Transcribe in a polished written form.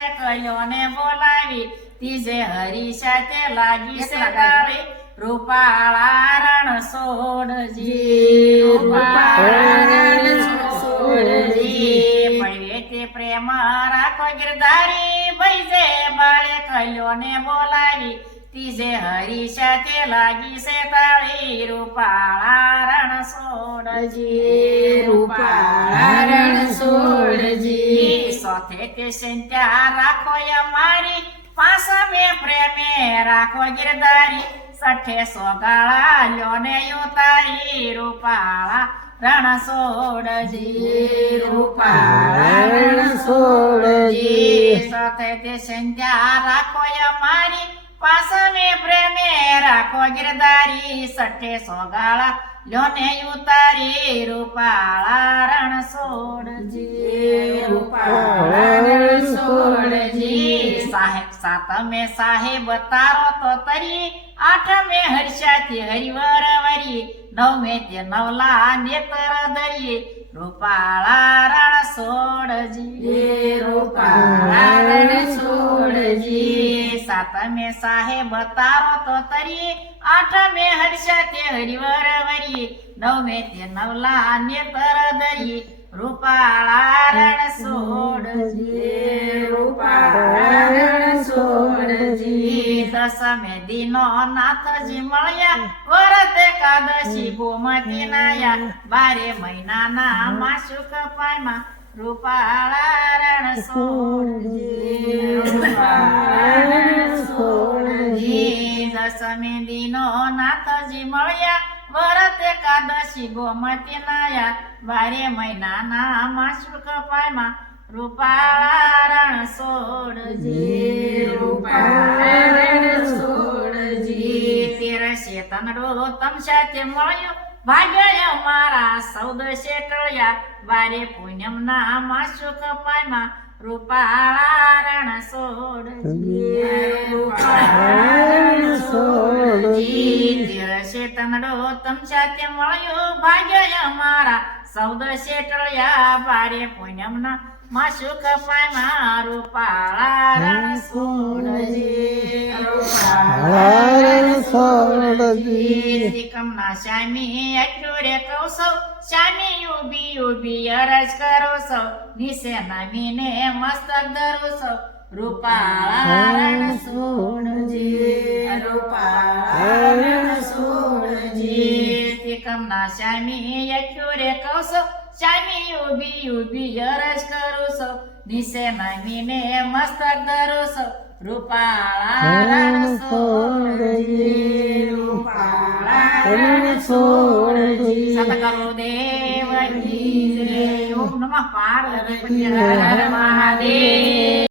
કયો ને બોલાવી તીજે હરી સાથે લાગી છે તાળી રૂપાળા રણ સોડજી પડવે તે પ્રેમ રાખો ગિરધારી ભૈજે બાળે કયો ને બોલાવી તીજે હરી સાથે લાગી છે તાળી રૂપાળા રણ સોડજી રૂપાળા રણ સોડજી સાથે તે સંત્યા રાખો અમારી પાસા મે પ્રેમે રાખો ગિરધારી સઠે સોગાળા લ્યો ને ઉતારી રૂપાળા રણ સોડજી રૂપાળા રણ સોડજી સાથે તે સંત્યા રાખો અમારી પાસા મે પ્રેમે રાખો ગિરધારી સઠે સોગાળા લ્યો ને ઉતારી રૂપાળા રણ સોડજી રૂપાળા રણ સોડજી સાહેબ સાતમે સાહેબ તારો તો તરી આઠમે હર્ષાથી હરિવર વરી નવમે તે નવલા નેતર ધરી રૂપાળા રણ સોડજી રૂપાળા રણ સોડજી સાતમે સાહેબ તારો તો તરી આઠમે હર્ષાથી હરિવર વરી નવમે તે નવલા નેતર ધરી રૂપાળા રણ સોડજી રૂપાળા રણ સોડજી દસમે દિનો નાથજી મળ્યા વરત એકાદશી ગોમતી નાયા 12 મહિનાના માસુક પાયમાં રૂપાળા રણ સોડજી રૂપાળા રણ સોડજી દસમે દિનો નાથજી મળ્યા વરત એકાદશી ગોમતી નાયા 12 મહિનાના માસુક પાયમાં રૂપાળા રણ સોડજી રૂપાળા રણ સોડજી 13 તનડો તમ સાથે મળ્યો ભાગ્ય અમારા 14 ટળ્યા 12 પૂનમના માસુક પાયમાં રૂપાળા રણ સોડજી રૂપાળા રણ સોડજી 13 તનડો તમ સાથે મળ્યો ભાગ્ય અમારા 14 ટળ્યા 12 પૂનમના માસુક પાયમાં રૂપાળા રણ સોડજી રૂપાળા રણ સોડજી ત્રિકમના શ્યામી એટલું રે કહું સૌ શ્યામી ઉભી ઉભી અરજ કરો સૌ નીચે નમીને મસ્તક ધરું સૌ રૂપાળા રણ સોડજી રૂપાળા રણ સોડજી ત્રિકમના શ્યામી એટલું રે કહું સૌ શ્યામી ઉભી ઉભી અરજ કરું સૌ નીચે નમીને મસ્તક ધરું સૌ રૂપાળા રણ સોડજી રૂપાળા રણ સોડજી સતગુરુ દેવ કી જય. ઓમ નમઃ પાર્વતી પતે હર હર મહાદેવ.